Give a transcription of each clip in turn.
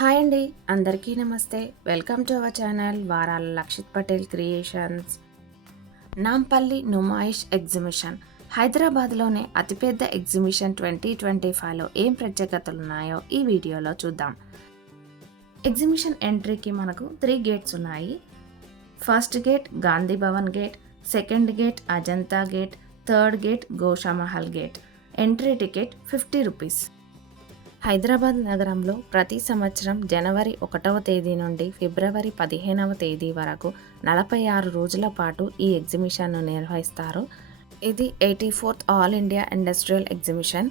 Hi అండి, అందరికీ నమస్తే. వెల్కమ్ టు అవర్ ఛానల్ వారాల లక్షిత్ పటేల్ క్రియేషన్స్. నాంపల్లి నుమాయిష్ ఎగ్జిబిషన్ హైదరాబాద్లోనే అతిపెద్ద ఎగ్జిబిషన్ 2025లో ఏం ప్రత్యేకతలు ఉన్నాయో ఈ వీడియోలో చూద్దాం. ఎగ్జిబిషన్ ఎంట్రీకి మనకు 3 గేట్స్ ఉన్నాయి. First gate Gandhi Bhavan gate, second gate Ajanta gate, third gate Goshamahal gate. Entry ticket 50 rupees. Hyderabad నగరంలో ప్రతి సంవత్సరం జనవరి 1వ తేదీ నుండి ఫిబ్రవరి 15వ తేదీ వరకు 46 రోజుల పాటు ఈ ఎగ్జిబిషన్ను నిర్వహిస్తారు. ఇది 84th all India industrial exhibition.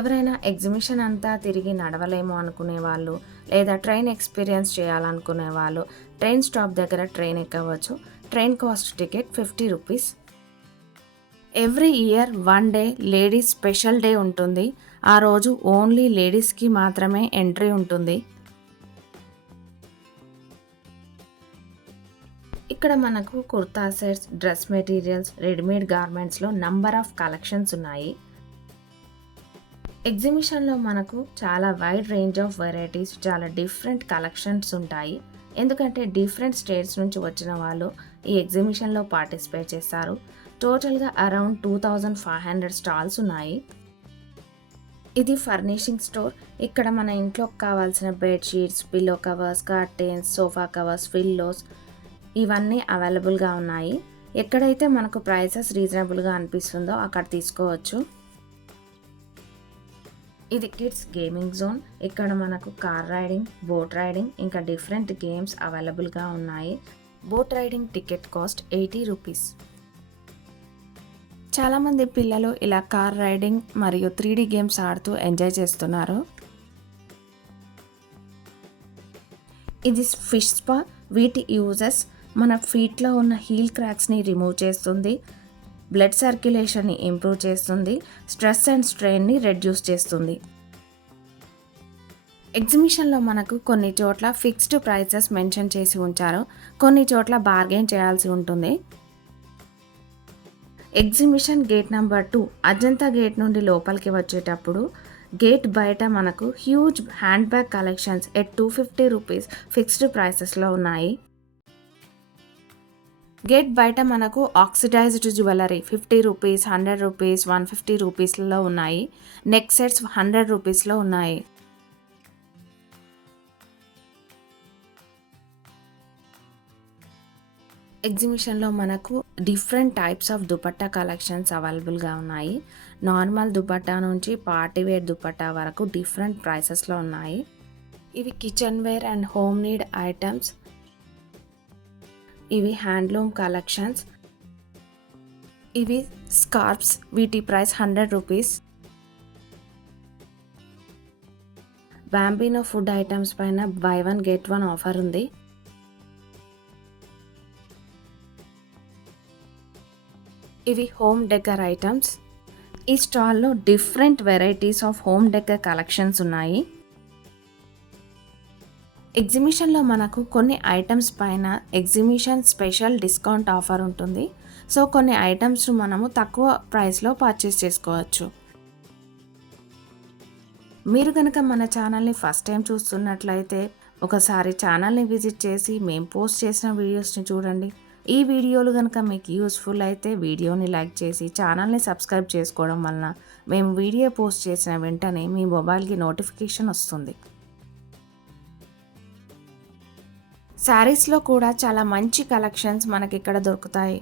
ఎవరైనా ఎగ్జిబిషన్ అంతా తిరిగి నడవలేము అనుకునే వాళ్ళు, లేదా ట్రైన్ ఎక్స్పీరియన్స్ చేయాలనుకునే వాళ్ళు ట్రైన్ స్టాప్ దగ్గర ట్రైన్ ఎక్కవచ్చు. Train cost ticket 50 rupees. Every year 1 day ladies special day ఉంటుంది. ఆ రోజు ఓన్లీ లేడీస్కి మాత్రమే ఎంట్రీ ఉంటుంది. ఇక్కడ మనకు kurta sets, dress materials, readymade గార్మెంట్స్లో నంబర్ ఆఫ్ కలెక్షన్స్ ఉన్నాయి. ఎగ్జిబిషన్లో మనకు చాలా వైడ్ రేంజ్ ఆఫ్ వెరైటీస్, చాలా డిఫరెంట్ కలెక్షన్స్ ఉంటాయి. ఎందుకంటే డిఫరెంట్ స్టేట్స్ నుంచి వచ్చిన వాళ్ళు ఈ ఎగ్జిబిషన్లో పార్టిసిపేట్ చేస్తారు. టోటల్గా అరౌండ్ 2500 స్టాల్స్ ఉన్నాయి. ఇది ఫర్నిషింగ్ స్టోర్. ఇక్కడ మన ఇంట్లోకి కావాల్సిన bedsheets, pillow covers, curtains, sofa covers, pillows ఇవన్నీ అవైలబుల్గా ఉన్నాయి. ఎక్కడైతే మనకు ప్రైసెస్ రీజనబుల్గా అనిపిస్తుందో అక్కడ తీసుకోవచ్చు. ఇది కిడ్స్ గేమింగ్ జోన్. ఇక్కడ మనకు కార్ రైడింగ్, బోట్ రైడింగ్ ఇంకా డిఫరెంట్ గేమ్స్ అవైలబుల్గా ఉన్నాయి. Boat riding ticket cost 80 rupees. చాలామంది పిల్లలు ఇలా కార్ రైడింగ్ మరియు 3D గేమ్స్ ఆడుతూ ఎంజాయ్ చేస్తున్నారు. ఇది ఫిష్ స్పా. వీటి యూజెస్ మన ఫీట్లో ఉన్న హీల్ క్రాక్స్ని రిమూవ్ చేస్తుంది, బ్లడ్ సర్క్యులేషన్ని ఇంప్రూవ్ చేస్తుంది, స్ట్రెస్ అండ్ స్ట్రెయిన్ని రెడ్యూస్ చేస్తుంది. ఎగ్జిబిషన్లో మనకు కొన్ని చోట్ల ఫిక్స్డ్ ప్రైసెస్ మెన్షన్ చేసి ఉంచారు, కొన్ని చోట్ల బార్గెన్ చేయాల్సి ఉంటుంది. Exhibition gate number 2 Ajanta gate నుండి లోపలికి వచ్చేటప్పుడు గేట్ బయట మనకు huge hand bag collections at 250 rupees fixed ప్రైసెస్లో ఉన్నాయి. గేట్ బయట మనకు ఆక్సిడైజ్డ్ జ్యువెలరీ 50 రూపీస్, 100 రూపీస్, 150 రూపీస్లో ఉన్నాయి. నెక్ సెట్స్ 100 రూపీస్లో ఉన్నాయి. ఎగ్జిబిషన్లో మనకు different types of dupatta collections అవైలబుల్గా ఉన్నాయి. నార్మల్ దుపట్టా నుంచి పార్టీవేర్ దుపట్టా వరకు డిఫరెంట్ ప్రైసెస్లో ఉన్నాయి. ఇవి kitchen ware and home need items. ఇవి హ్యాండ్లూమ్ కలెక్షన్స్. ఇవి స్కార్ఫ్స్. వీటి price 100 rupees. Bambino food items పైన బై 1 గెట్ 1 ఆఫర్ ఉంది. ఇవి హోమ్ డెకర్ ఐటమ్స్. ఈ స్టాల్లో different varieties of home decor collections ఉన్నాయి. ఎగ్జిబిషన్లో మనకు కొన్ని ఐటమ్స్ పైన ఎగ్జిబిషన్ స్పెషల్ డిస్కౌంట్ ఆఫర్ ఉంటుంది. సో కొన్ని ఐటమ్స్ మనము తక్కువ ప్రైస్లో పర్చేస్ చేసుకోవచ్చు. మీరు కనుక మన ఛానల్ని ఫస్ట్ టైం చూస్తున్నట్లయితే ఒకసారి ఛానల్ని విజిట్ చేసి మేము పోస్ట్ చేసిన వీడియోస్ని చూడండి. ఈ వీడియోలు కనుక మీకు యూస్ఫుల్ అయితే వీడియోని లైక్ చేసి ఛానల్ని సబ్స్క్రైబ్ చేసుకోవడం వలన మేము వీడియో పోస్ట్ చేసిన వెంటనే మీ మొబైల్కి నోటిఫికేషన్ వస్తుంది. శారీస్లో కూడా చాలా మంచి కలెక్షన్స్ మనకి ఇక్కడ దొరుకుతాయి.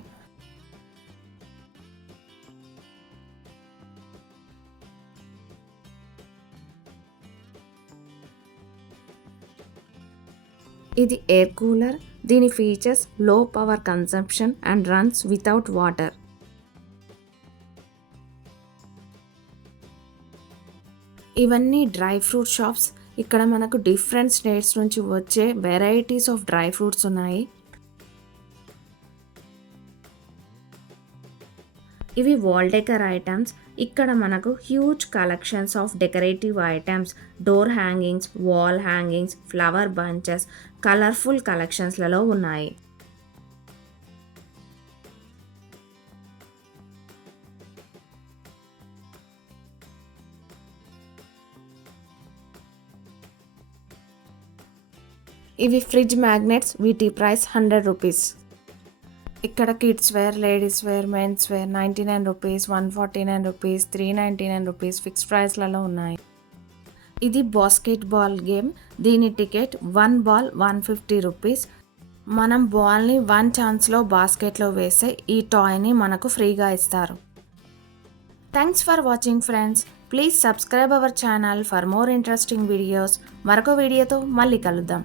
ఇది ఎయిర్ కూలర్. దీని ఫీచర్స్ లో power consumption and runs without water. ఇవన్నీ డ్రై ఫ్రూట్ షాప్స్. ఇక్కడ మనకు డిఫరెంట్ స్టేట్స్ నుంచి వచ్చే వెరైటీస్ ఆఫ్ డ్రై ఫ్రూట్స్ ఉన్నాయి. ఇవి వాల్ డెకర్ ఐటమ్స్. ఇక్కడ మనకు huge collections of decorative items, door hangings, wall hangings, flower bunches, colourful కలెక్షన్స్లలో ఉన్నాయి. ఇవి ఫ్రిడ్జ్ మ్యాగ్నెట్స్, వీటి ప్రైస్ 100 రూపీస్. ఇక్కడ kids wear, ladies wear, men's wear 99 rupees, 149 rupees, 399 rupees fix ప్రైస్లలో ఉన్నాయి. ఇది బాస్కెట్ బాల్ గేమ్. దీని టికెట్ 1 బాల్ 150 రూపీస్. మనం బాల్ని 1 ఛాన్స్లో బాస్కెట్లో వేస్తే ఈ టాయ్ని మనకు ఫ్రీగా ఇస్తారు. Thanks for watching friends. Please subscribe our channel for more interesting videos. మరొక వీడియోతో మళ్ళీ కలుద్దాం.